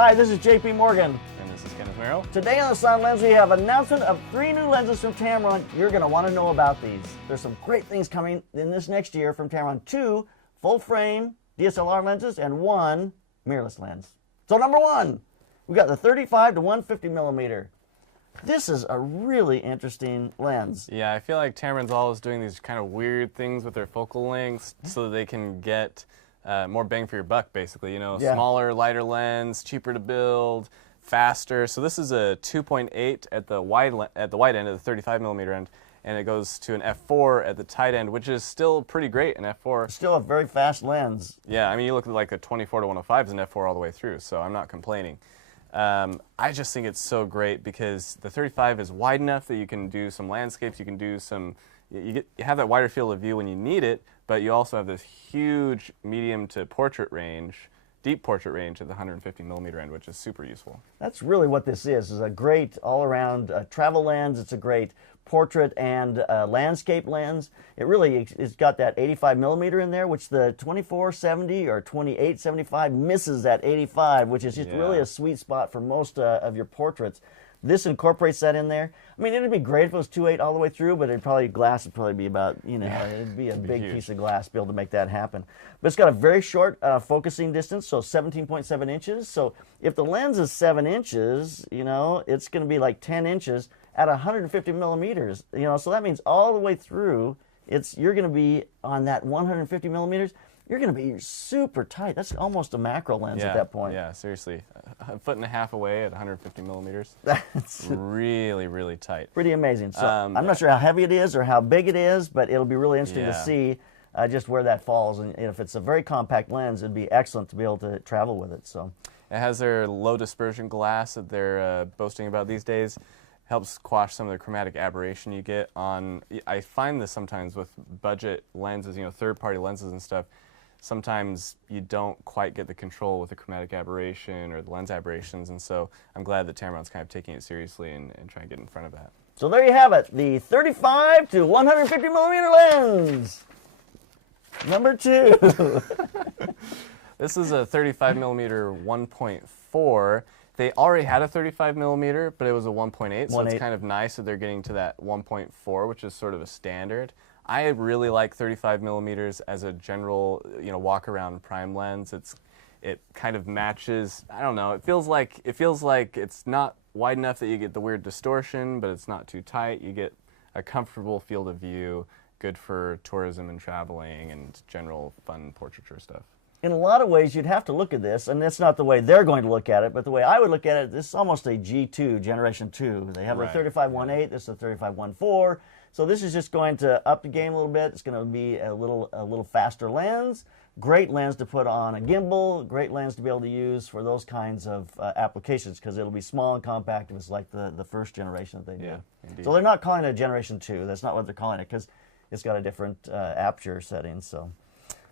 Hi, this is JP Morgan. And this is Kenneth Merrill. Today on the Silent Lens, we have an announcement of 3 new lenses from Tamron. You're going to want to know about these. There's some great things coming in this next year from Tamron. 2 full-frame DSLR lenses and 1 mirrorless lens. So number 1, we got the 35 to 150 millimeter. This is a really interesting lens. Yeah, I feel like Tamron's always doing these kind of weird things with their focal lengths so that they can get more bang for your buck, basically. You know, smaller, lighter lens, cheaper to build, faster. So this is a 2.8 at the wide end, at the 35 millimeter end, and it goes to an f4 at the tight end, which is still pretty great. An f4. Still a very fast lens. Yeah, I mean, you look at like a 24 to 105 is an f4 all the way through, so I'm not complaining. I just think it's so great because the 35 is wide enough that you can do some landscapes, you can do some, you have that wider field of view when you need it, but you also have this huge medium to portrait range, deep portrait range at the 150 millimeter end, which is super useful. That's really what this is a great all-around travel lens. It's a great portrait and landscape lens. It really has got that 85 millimeter in there, which the 24-70 or 28-75 misses that 85, which is just really a sweet spot for most of your portraits. This incorporates that in there. I mean, it'd be great if it was 2.8 all the way through, but glass would probably be about, you know, it'd be a big piece of glass to be able to make that happen. But it's got a very short focusing distance, so 17.7 inches. So if the lens is 7 inches, you know, it's going to be like 10 inches at 150 millimeters. You know, so that means all the way through, you're going to be on that 150 millimeters. You're going to be super tight. That's almost a macro lens at that point. Yeah, seriously. A foot and a half away at 150 millimeters. That's really, really tight. Pretty amazing. So I'm not sure how heavy it is or how big it is, but it'll be really interesting to see just where that falls. And if it's a very compact lens, it'd be excellent to be able to travel with it. So it has their low dispersion glass that they're boasting about these days. Helps quash some of the chromatic aberration you get on. I find this sometimes with budget lenses, you know, third-party lenses and stuff. Sometimes you don't quite get the control with the chromatic aberration or the lens aberrations, and so I'm glad that Tamron's kind of taking it seriously and trying to get in front of that. So there you have it, the 35 to 150 millimeter lens. Number 2. This is a 35 millimeter 1.4. They already had a 35 millimeter, but it was a 1.8, so it's kind of nice that they're getting to that 1.4, which is sort of a standard. I really like 35 millimeters as a general, you know, walk-around prime lens. It kind of matches. I don't know. It feels like it's not wide enough that you get the weird distortion, but it's not too tight. You get a comfortable field of view, good for tourism and traveling and general fun portraiture stuff. In a lot of ways, you'd have to look at this, and that's not the way they're going to look at it, but the way I would look at it, this is almost a G2, Generation 2. They have a 35-1.8, this is a 35-1.4. So this is just going to up the game a little bit. It's going to be a little faster lens. Great lens to put on a gimbal. Great lens to be able to use for those kinds of applications because it'll be small and compact if it's like the first generation that they do. Yeah, indeed. So they're not calling it a Generation 2. That's not what they're calling it because it's got a different aperture setting. So,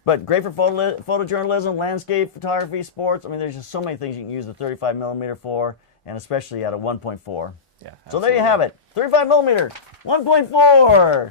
but great for photojournalism, landscape photography, sports. I mean, there's just so many things you can use the 35 millimeter for, and especially at a 1.4. Yeah, so there you have it, 35 millimeter, 1.4.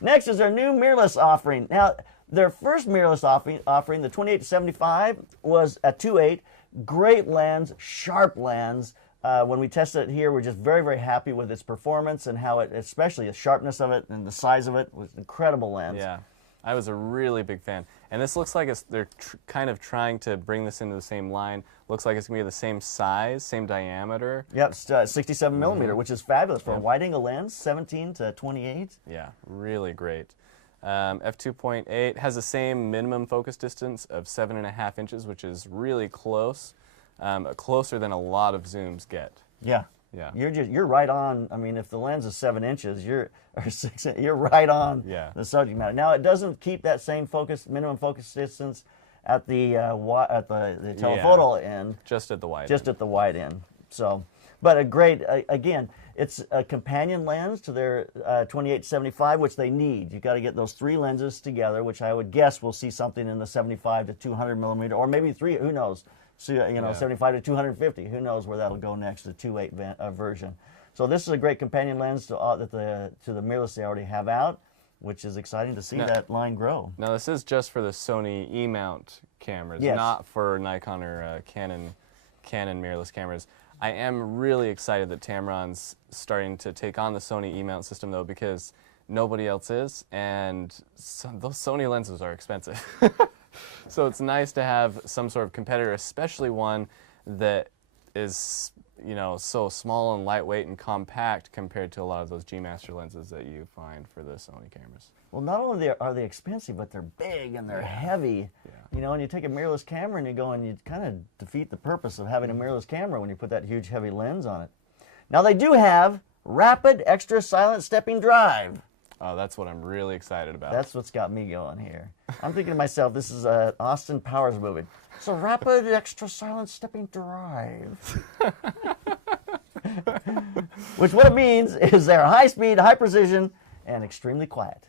Next is their new mirrorless offering. Now, their first mirrorless offering, the 28-75, was a 2.8. Great lens, sharp lens. When we tested it here, we're just very, very happy with its performance and how it, especially the sharpness of it and the size of it, was an incredible lens. Yeah. I was a really big fan. And this looks like they're kind of trying to bring this into the same line. Looks like it's going to be the same size, same diameter. Yep, 67 millimeter, which is fabulous for a wide-angle lens, 17 to 28. Yeah, really great. F2.8 has the same minimum focus distance of 7.5 inches, which is really close, closer than a lot of zooms get. Yeah. Yeah. You're right on. I mean, if the lens is 7 inches, you're right on the subject matter. Now it doesn't keep that same minimum focus distance at the telephoto end. Just at the wide. Just at the wide end. So, but a great again, it's a companion lens to their 28-75, which they need. You got to get those 3 lenses together, which I would guess we'll see something in the 75 to 200 millimeter, or maybe 3. Who knows? So, you know, 75 to 250. Who knows where that'll go next, the 2.8 version. So this is a great companion lens to the mirrorless they already have out, which is exciting to see that line grow. Now this is just for the Sony E-mount cameras, Yes. not for Nikon or Canon mirrorless cameras. I am really excited that Tamron's starting to take on the Sony E-mount system, though, because nobody else is, and those Sony lenses are expensive. So it's nice to have some sort of competitor, especially one that is, you know, so small and lightweight and compact compared to a lot of those G-Master lenses that you find for the Sony cameras. Well, not only are they expensive, but they're big and they're heavy. Yeah. You know, and you take a mirrorless camera and you go and you kind of defeat the purpose of having a mirrorless camera when you put that huge heavy lens on it. Now they do have rapid extra silent stepping drive. Oh, that's what I'm really excited about. That's what's got me going here. I'm thinking to myself, this is an Austin Powers movie. It's a rapid extra silent stepping drive. Which what it means is they're high speed, high precision, and extremely quiet.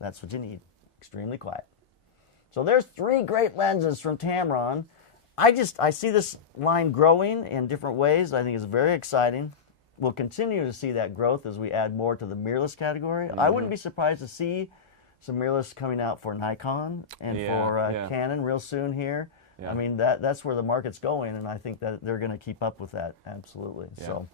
That's what you need, extremely quiet. So there's 3 great lenses from Tamron. I see this line growing in different ways. I think it's very exciting. We'll continue to see that growth as we add more to the mirrorless category. I wouldn't be surprised to see some mirrorless coming out for Nikon and for Canon real soon here. Yeah. I mean, that's where the market's going, and I think that they're going to keep up with that, absolutely. Yeah. So,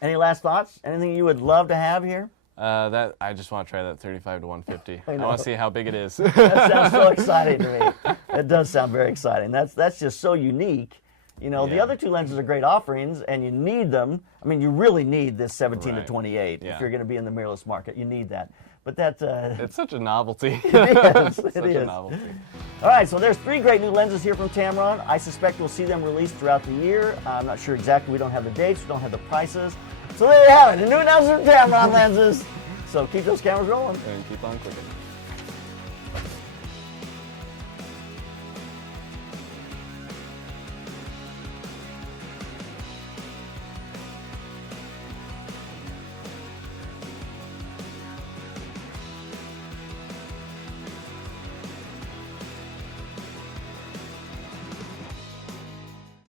any last thoughts? Anything you would love to have here? I just want to try that 35 to 150. I want to see how big it is. That sounds so exciting to me. It does sound very exciting. That's just so unique. You know, the other 2 lenses are great offerings, and you need them. I mean, you really need this 17 to 28 if you're going to be in the mirrorless market. You need that. But that it's such a novelty. It is. It's such a novelty. All right, so there's 3 great new lenses here from Tamron. I suspect we'll see them released throughout the year. I'm not sure exactly. We don't have the dates. We don't have the prices. So there you have it. The new announcement from Tamron lenses. So keep those cameras rolling. And keep on clicking.